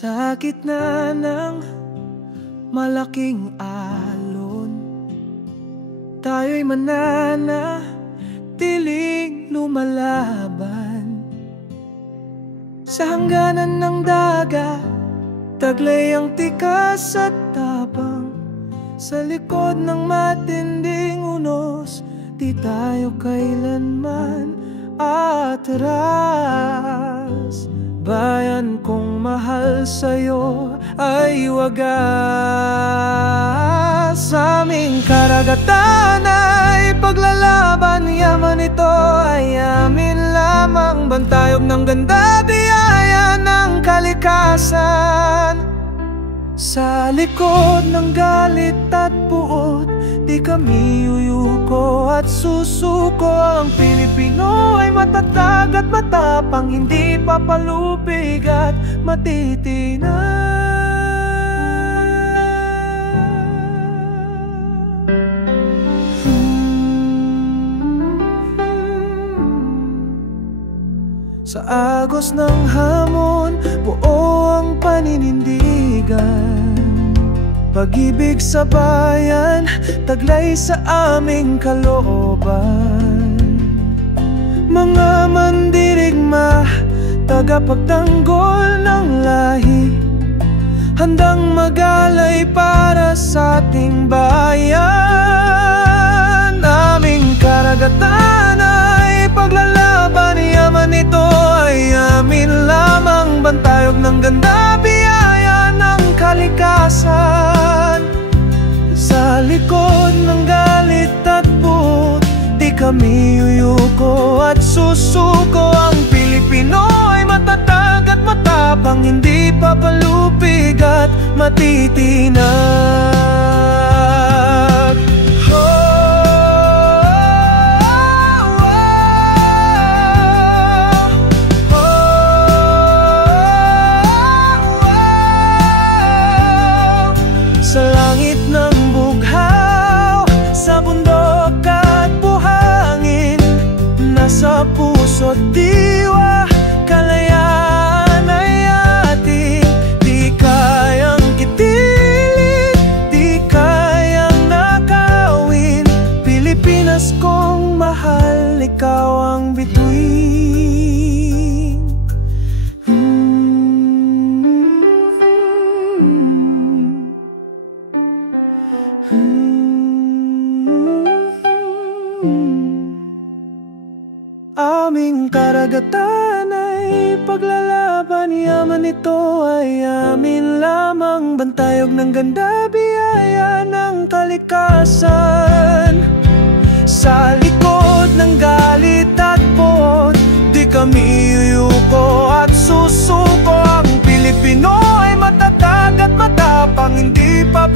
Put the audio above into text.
Sa gitna ng malaking alon, tayo'y mananatiling lumalaban. Sa hangganan ng dagat, taglay ang tikas at tapang. Sa likod ng matinding unos, di tayo kailanman atras. Bayan kong mahal sa'yo ay wagas. Sa aming karagatan ay paglalaban, yaman ito ay amin lamang. Bantayog ng ganda, biyaya ng kalikasan. Sa likod ng galit at puot, di kami yuyuko at susuko. Ang Pilipino ay matatag at matapang, hindi papalupig at matitinag. Sa agos ng hamon, buo ang paninindigan. Pag-ibig sa bayan, taglay sa aming kalooban. Mga mandirigma, tagapagtanggol ng lahi, handang magalay para sa ating bayan. Aming karagatan ay paglalaban, yaman ito ay amin lamang. Bantayog ng ganda, biyaya ng kalikasan. Sa likod ng galit at puot, di kami yuyuko at susuko. Ang Pilipino ay matatag at matapang, hindi papalupig at matitinag. Sa langit ng bughaw, sa bundok at buhangin, nasa puso't diwa, kalayaan ay ating di kayang kitilin, di kayang nakawin. Pilipinas kong mahal, ikaw ang bituin. Aming karagatan ay paglalaban, yaman ito ay amin lamang. Bantayog ng ganda, biyaya ng kalikasan. Sa likod ng galit at puot, di kami yuyuko at susuko. Ang Pilipino ay matatag at matapang, hindi pa